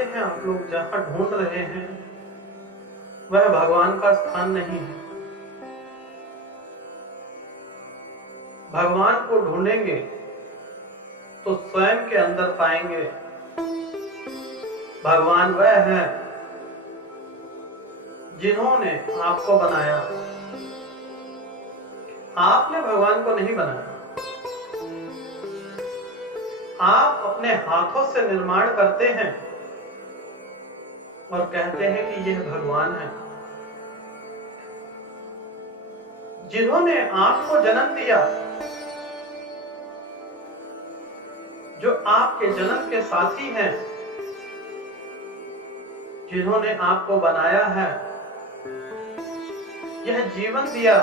जानते हैं आप लोग जहां ढूंढ रहे हैं वह भगवान का स्थान नहीं है। भगवान को ढूंढेंगे तो स्वयं के अंदर पाएंगे। भगवान वह है जिन्होंने आपको बनाया, आपने भगवान को नहीं बनाया। आप अपने हाथों से निर्माण करते हैं और कहते हैं कि यह भगवान है। जिन्होंने आपको जन्म दिया, जो आपके जन्म के साथी हैं, जिन्होंने आपको बनाया है, यह जीवन दिया,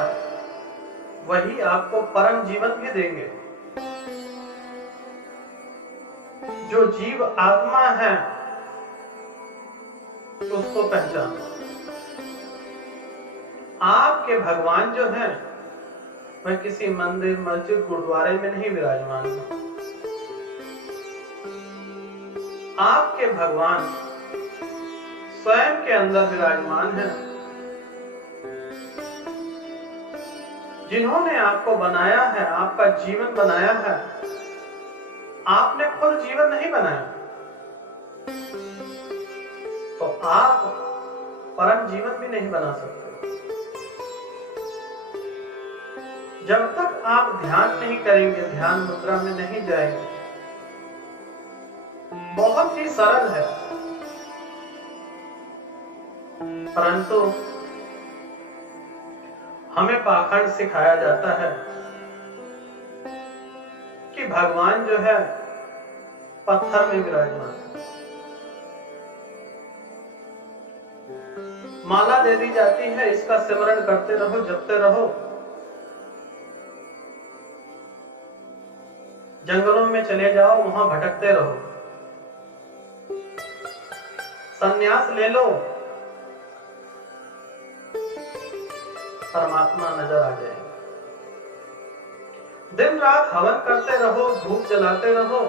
वही आपको परम जीवन भी देंगे। जो जीव आत्मा है उसको पहचानो। आपके भगवान जो है वह किसी मंदिर, मस्जिद, गुरुद्वारे में नहीं विराजमान है। आपके भगवान स्वयं के अंदर विराजमान है। जिन्होंने आपको बनाया है, आपका जीवन बनाया है, आपने खुद जीवन नहीं बनाया, तो आप परम जीवन भी नहीं बना सकते। जब तक आप ध्यान नहीं करेंगे, ध्यान मुद्रा में नहीं जाएंगे। बहुत ही सरल है, परंतु हमें पाखंड सिखाया जाता है कि भगवान जो है पत्थर में विराजमान है। माला दे दी जाती है, इसका सिमरण करते रहो, जपते रहो। जंगलों में चले जाओ, वहां भटकते रहो। संन्यास ले लो, परमात्मा नजर आ जाएगा। दिन रात हवन करते रहो, धूप जलाते रहो,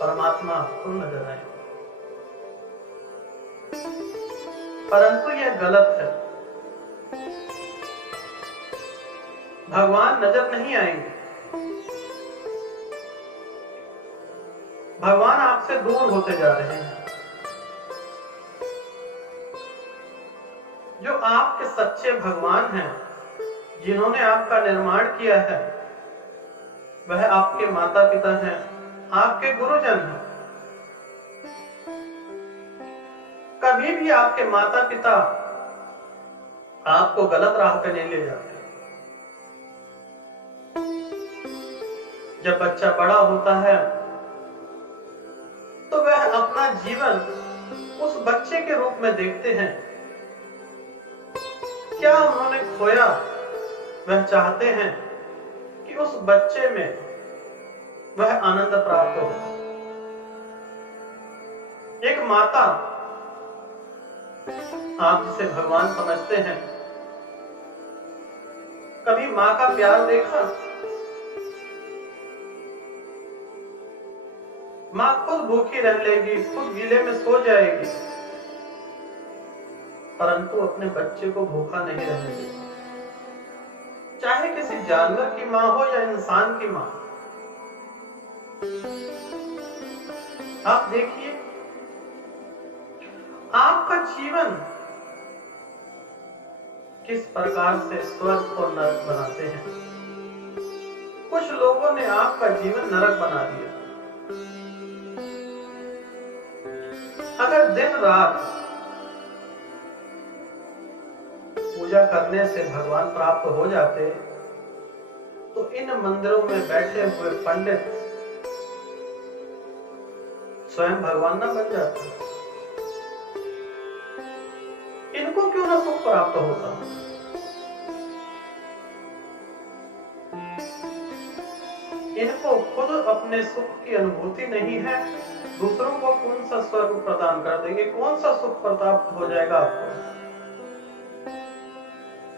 परमात्मा आपको नजर आएगा। परंतु यह गलत है। भगवान नजर नहीं आएंगे। भगवान आपसे दूर होते जा रहे हैं। जो आपके सच्चे भगवान हैं, जिन्होंने आपका निर्माण किया है, वह आपके माता पिता हैं, आपके गुरुजन हैं। कभी भी आपके माता पिता आपको गलत राह पे नहीं ले जाते। जब बच्चा बड़ा होता है तो वह अपना जीवन उस बच्चे के रूप में देखते हैं। क्या उन्होंने खोया, वह चाहते हैं कि उस बच्चे में वह आनंद प्राप्त हो। एक माता, आप जिसे भगवान समझते हैं, कभी मां का प्यार देखा? मां खुद भूखी रह लेगी, खुद गीले में सो जाएगी, परंतु अपने बच्चे को भूखा नहीं रहने देगी। चाहे किसी जानवर की मां हो या इंसान की मां। आप देखिए, आपका जीवन किस प्रकार से स्वर्ग और नरक बनाते हैं। कुछ लोगों ने आपका जीवन नरक बना दिया। अगर दिन रात पूजा करने से भगवान प्राप्त हो जाते तो इन मंदिरों में बैठे हुए पंडित स्वयं भगवान ना बन जाते। इनको क्यों ना सुख प्राप्त होता? इनको खुद अपने सुख की अनुभूति नहीं है, दूसरों को कौन सा स्वर्ग प्रदान कर देंगे, कौन सा सुख प्राप्त हो जाएगा आपको?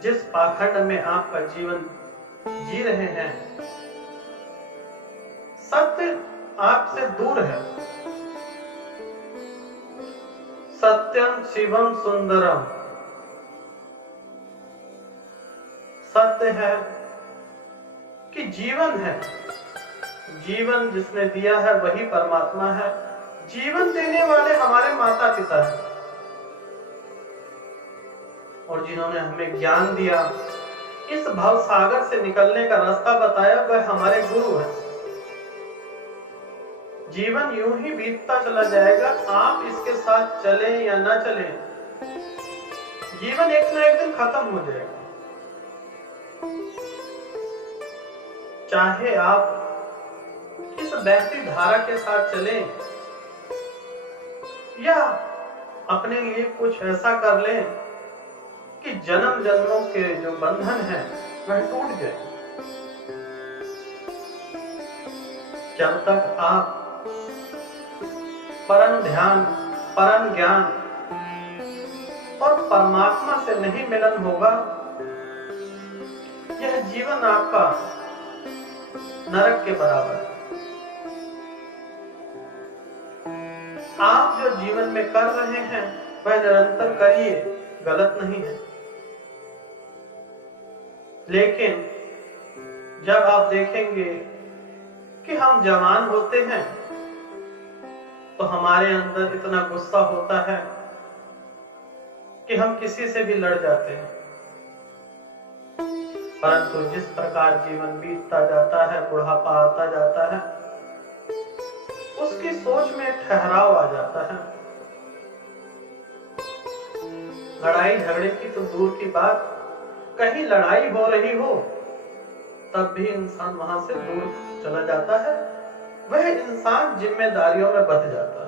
जिस पाखंड में आपका जीवन जी रहे हैं, सत्य आपसे दूर है। सत्यम शिवम सुंदरम, सत्य है कि जीवन है, जीवन जिसने दिया है वही परमात्मा है। जीवन देने वाले हमारे माता पिता हैं, और जिन्होंने हमें ज्ञान दिया, इस भव सागर से निकलने का रास्ता बताया, वह हमारे गुरु हैं। जीवन यूं ही बीतता चला जाएगा, आप इसके साथ चले या ना चले, जीवन एक ना एक दिन खत्म हो जाएगा। चाहे आप इस बहती धारा के साथ चलें या अपने लिए कुछ ऐसा कर लें कि जन्म जन्मों के जो बंधन है वह टूट जाए। जब तक आप परम ध्यान, परम ज्ञान और परमात्मा से नहीं मिलन होगा, यह जीवन आपका नरक के बराबर है। आप जो जीवन में कर रहे हैं वह निरंतर करिए, गलत नहीं है। लेकिन जब आप देखेंगे कि हम जवान होते हैं तो हमारे अंदर इतना गुस्सा होता है कि हम किसी से भी लड़ जाते हैं। परंतु जिस प्रकार जीवन बीतता जाता है, बुढ़ापा आता जाता है, उसकी सोच में ठहराव आ जाता है। लड़ाई झगड़े की तो दूर की बात, कहीं लड़ाई हो रही हो तब भी इंसान वहां से दूर चला जाता है। वह इंसान जिम्मेदारियों में बंध जाता है।